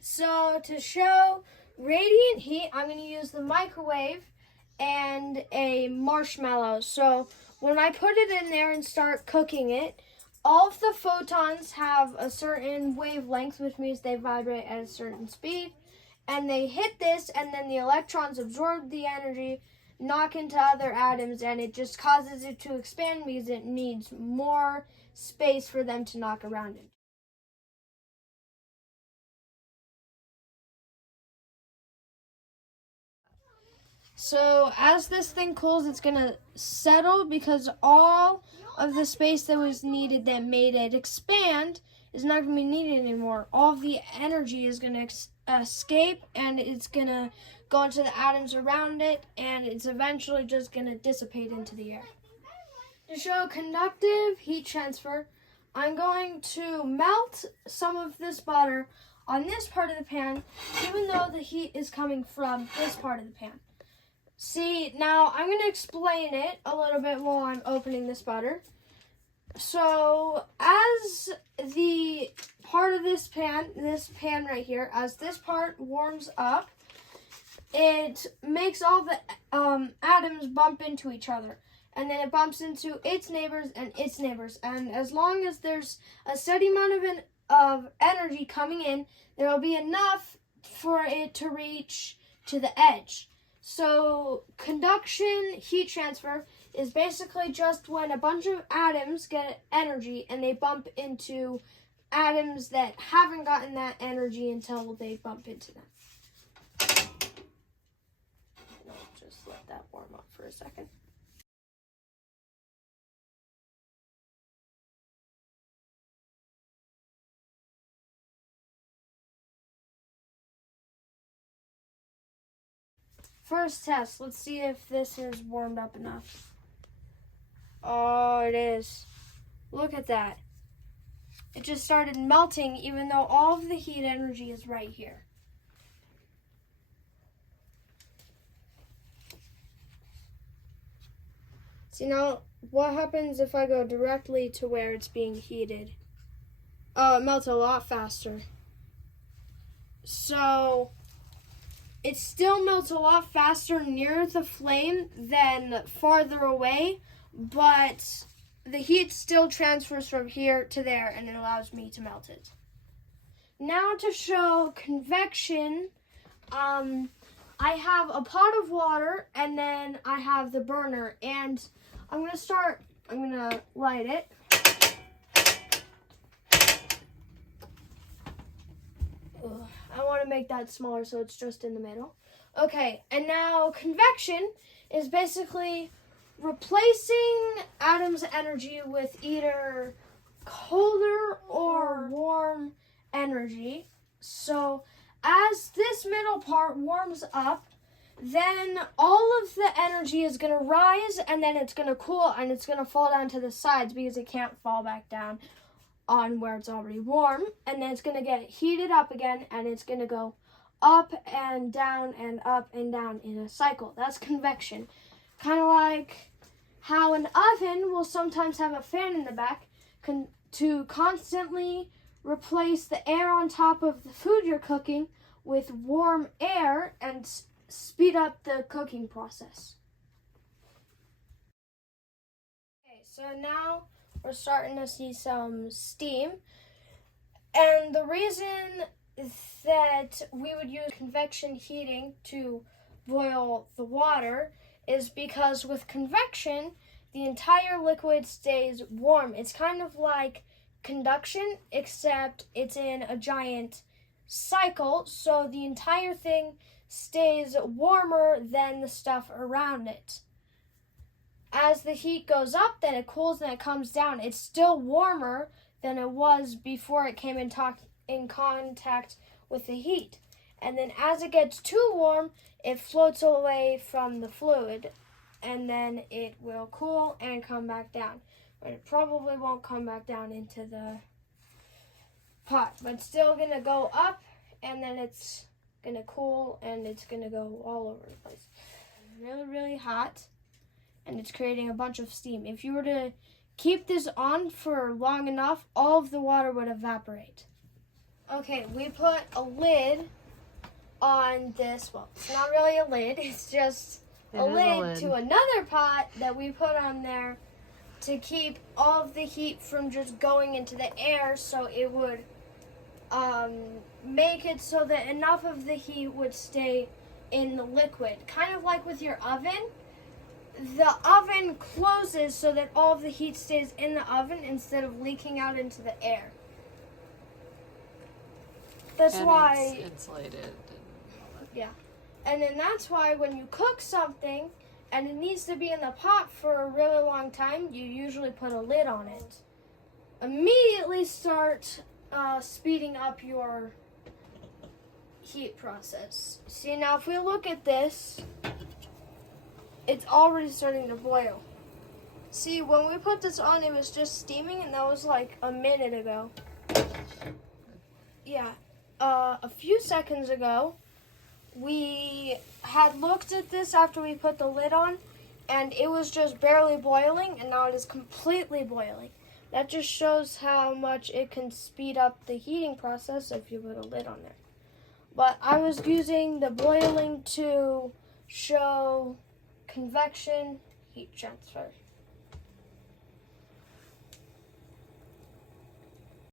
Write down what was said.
So to show radiant heat, I'm going to use the microwave and a marshmallow. So when I put it in there and start cooking it, all of the photons have a certain wavelength, which means they vibrate at a certain speed. And they hit this, and then the electrons absorb the energy, knock into other atoms, and it just causes it to expand because it needs more space for them to knock around it. So as this thing cools, it's going to settle because all of the space that was needed that made it expand is not going to be needed anymore. All of the energy is going to escape, and it's going to go into the atoms around it, and it's eventually just going to dissipate into the air. To show conductive heat transfer, I'm going to melt some of this butter on this part of the pan, even though the heat is coming from this part of the pan. See, now I'm going to explain it a little bit while I'm opening this butter. So, as the part of this pan right here, as this part warms up, it makes all the atoms bump into each other. And then it bumps into its neighbors and its neighbors. And as long as there's a steady amount of energy coming in, there will be enough for it to reach to the edge. So conduction heat transfer is basically just when a bunch of atoms get energy and they bump into atoms that haven't gotten that energy until they bump into them. Just let that warm up for a second. First test, let's see if this is warmed up enough. Oh, it is. Look at that. It just started melting even though all of the heat energy is right here. See now, what happens if I go directly to where it's being heated? Oh, it melts a lot faster. So it still melts a lot faster near the flame than farther away, but the heat still transfers from here to there and it allows me to melt it. Now to show convection, I have a pot of water and then I have the burner, and I'm going to light it. Ugh, I want to make that smaller so it's just in the middle. Okay, and now convection is basically replacing atoms' energy with either colder or warm energy. So as this middle part warms up, then all of the energy is going to rise, and then it's going to cool, and it's going to fall down to the sides because it can't fall back down on where it's already warm. And then it's going to get heated up again, and it's going to go up and down and up and down in a cycle. That's convection. Kind of like how an oven will sometimes have a fan in the back to constantly replace the air on top of the food you're cooking with warm air and speed up the cooking process. Okay, so now we're starting to see some steam. And the reason that we would use convection heating to boil the water is because with convection, the entire liquid stays warm. It's kind of like conduction, except it's in a giant cycle, so the entire thing stays warmer than the stuff around it. As the heat goes up, then it cools and it comes down. It's still warmer than it was before it came in contact with the heat. And then as it gets too warm, it floats away from the fluid, and then it will cool and come back down. But it probably won't come back down into the pot, but it's still going to go up, and then it's going to cool, and it's going to go all over the place. It's really, really hot, and it's creating a bunch of steam. If you were to keep this on for long enough, all of the water would evaporate. Okay, we put a lid on this. Well, it's not really a lid. It's just a lid to another pot that we put on there to keep all of the heat from just going into the air, so it would make it so that enough of the heat would stay in the liquid. Kind of like with your oven. The oven closes so that all of the heat stays in the oven instead of leaking out into the air. That's why it's insulated. Yeah. And then that's why when you cook something and it needs to be in the pot for a really long time, you usually put a lid on it. Immediately start speeding up your heat process. See, now if we look at this, it's already starting to boil. See, when we put this on, it was just steaming, and that was like a minute ago. Yeah. A few seconds ago, we had looked at this after we put the lid on, and it was just barely boiling, and now it is completely boiling. That just shows how much it can speed up the heating process if you put a lid on there. But I was using the boiling to show convection heat transfer.